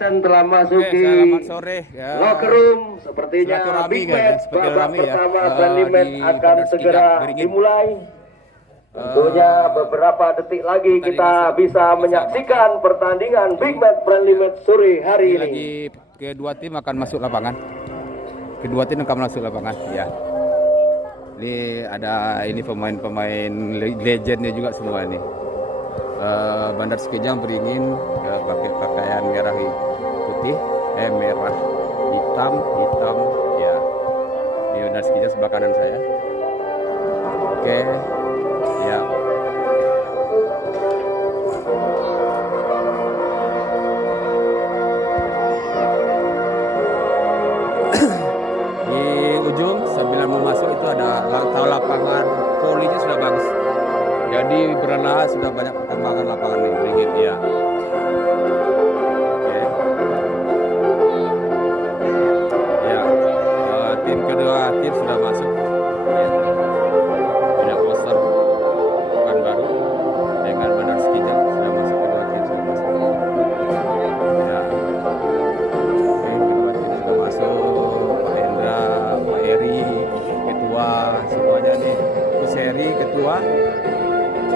telah masuki selamat sore ya. locker room. Sepertinya big match babak pertama friendly match akan segera dimulai. Tentunya beberapa detik lagi kita bisa menyaksikan pertandingan big match friendly match sore hari ini. Lagi kedua tim akan masuk lapangan. Kedua tim akan masuk lapangan ya. Ini ada pemain-pemain legendnya juga semua ini. Bandar Sekijang beringin ya, pakai pakaian merah putih, merah hitam ya. Ini Bandar Sekijang sebelah kanan saya. Oke, ya. Di ujung sambil mau masuk itu ada lapangan polinya sudah bagus. Jadi berenang sudah banyak perkembangan lapangan ini, beringin ya. Oke. Ya, tim kedua tim sudah masuk. Ya. Banyak poster Pekanbaru dengan Bandar Sekijang sudah masuk, kedua tim sudah masuk. Ya. Oke, kedua tim sudah masuk. Pak Hendra, Pak Eri, ketua semuanya nih. Coach Heri ketua.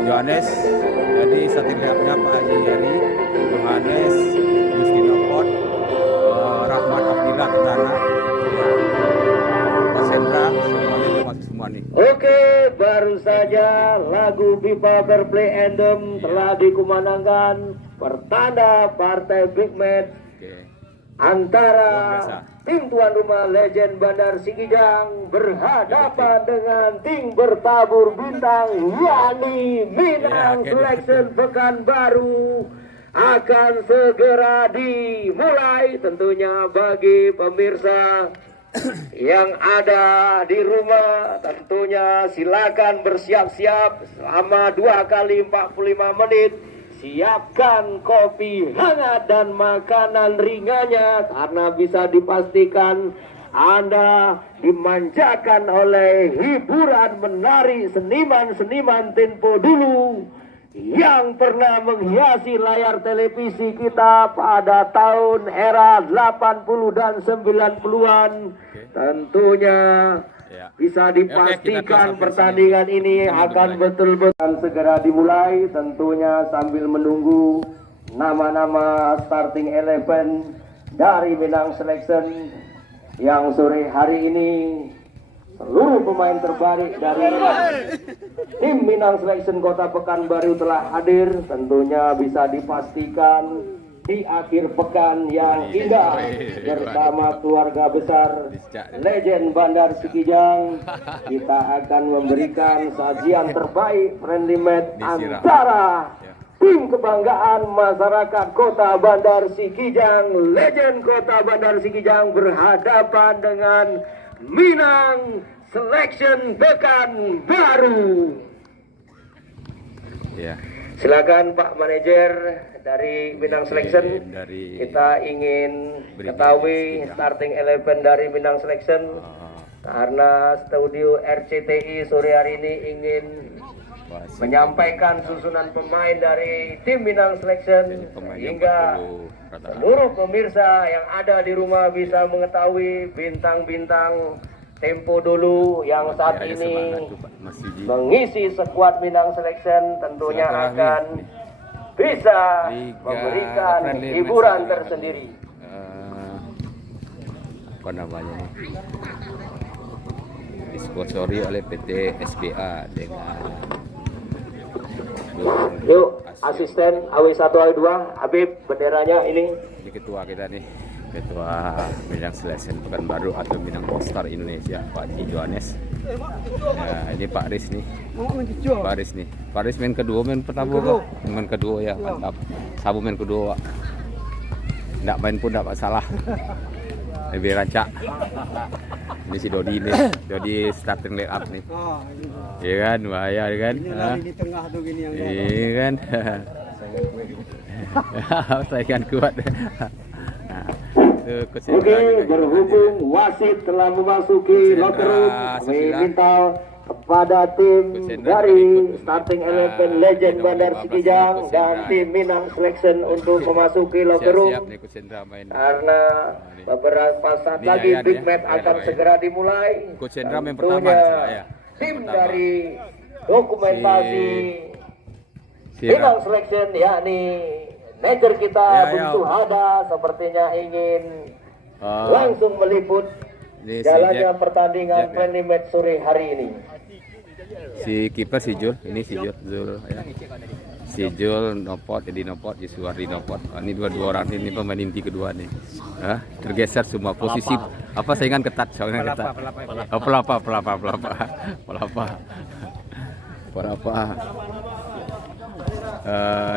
Yohanes, jadi starting line-up-nya Pak Haji Heri, Yohanes, Justin Opot, Rahmat Abdillah Tetana, Pak Sendra, semuanya masuk semua nih. Oke, baru saja lagu FIFA Fair Play Anthem telah dikumandangkan, pertanda partai big match antara tim tuan rumah legend Bandar Sekijang berhadapan dengan tim bertabur bintang yakni Minang Selection Pekanbaru. Akan segera dimulai. Tentunya bagi pemirsa yang ada di rumah, tentunya silakan bersiap-siap selama 2 kali 45 menit. Siapkan kopi hangat dan makanan ringannya, karena bisa dipastikan Anda dimanjakan oleh hiburan menari seniman-seniman tempo dulu yang pernah menghiasi layar televisi kita pada tahun era 80 dan 90-an. Tentunya bisa dipastikan pertandingan ini akan betul-betul segera dimulai. Tentunya sambil menunggu nama-nama starting 11 dari Minang Selection yang sore hari ini seluruh pemain terbaik dari tim Minang Selection Kota Pekanbaru telah hadir. Tentunya bisa dipastikan di akhir pekan yang indah bersama keluarga besar legend Bandar Sekijang, kita akan memberikan sajian terbaik friendly match antara tim kebanggaan masyarakat Kota Bandar Sekijang, legend Kota Bandar Sekijang berhadapan dengan Minang Selection Pekanbaru. Ya. Silakan Pak Manajer dari Minang Selection. Kita ingin ketahui starting 11 dari Minang Selection, karena studio RCTI sore hari ini ingin menyampaikan susunan pemain dari tim Minang Selection sehingga seluruh pemirsa yang ada di rumah bisa mengetahui bintang-bintang tempo dulu yang saat ini mengisi skuad Minang Selection. Tentunya akan bisa memberikan hiburan tersendiri. Apa namanya nih? Disponsori oleh PT SBA dengan yuk asisten AW1 AW2 Habib, benderanya ini. Ini ketua kita nih, ketua Minang Selection Pekanbaru atau Minang All-Star Indonesia, Pak Haji Yohanes. Ya, ini Pak Riz nih. Pak Riz nih. Pak Riz main kedua, main pertama kok. Main kedua ya, mantap. Sabu main kedua. Nggak main pun nggak masalah. Lebih rancak. Ini si Dodi nih. Dodi starting line up nih. Iya kan, bahaya kan. Di tengah tuh gini yang iya kan. Saingan kuat. Oke, berhubung wasit telah memasuki locker room, kami minta kepada tim Coach Hendra dari juga ikut starting memberikan 11 legend nomor Bandar 15 Sekijang Coach dan Hendra. tim Minang Selection untuk memasuki locker room. Siap-siap nih Coach Hendra main. Karena beberapa saat Ini lagi Yayan big ya, match Yayan akan main. segera dimulai. Coach Hendra main Tentunya pertama di sana, ya. tim Pertama. dari dokumentasi Minang Selection yakni manajer kita Ya, Bung ya. Suhada sepertinya ingin Oh, langsung meliput ini si jalannya Jack. pertandingan Jack, ya. friendly match sore hari ini. Si kiper si Jul, ini si Jul, ya. Si Jul nopot, jadi nopot, si Suwardi nopot. Oh, ini dua orang ini pemain inti kedua nih. Hah? Tergeser semua posisi. Apa saingan ketat, saingan ketat. Oh, pelapa.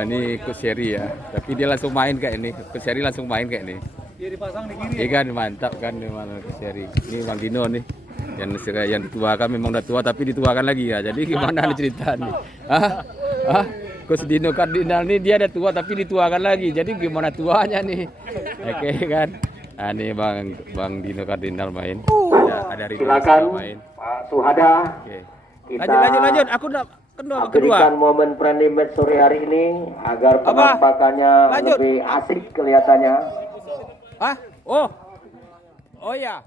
Ini ikut seri ya, tapi dia langsung main kayak ini. Ikut seri langsung main kayak ini. Iya kan mantap kan memang ikut seri. Ini Bang Dino nih. Yang dituakan memang udah tua tapi dituakan lagi ya. Jadi gimana nih cerita nih? Coach Dino Kardinal nih dia ada tua tapi dituakan lagi. Jadi gimana tuanya nih? Oke kan? Nah, ini Bang Dino Kardinal main. Ada Ridwan Silakan main. Pak Suhada. Oke. Kita Lanjut. Aku udah kedua. berikan momen friendly match sore hari ini agar penampakannya Lanjut. lebih asik kelihatannya. Oh ya.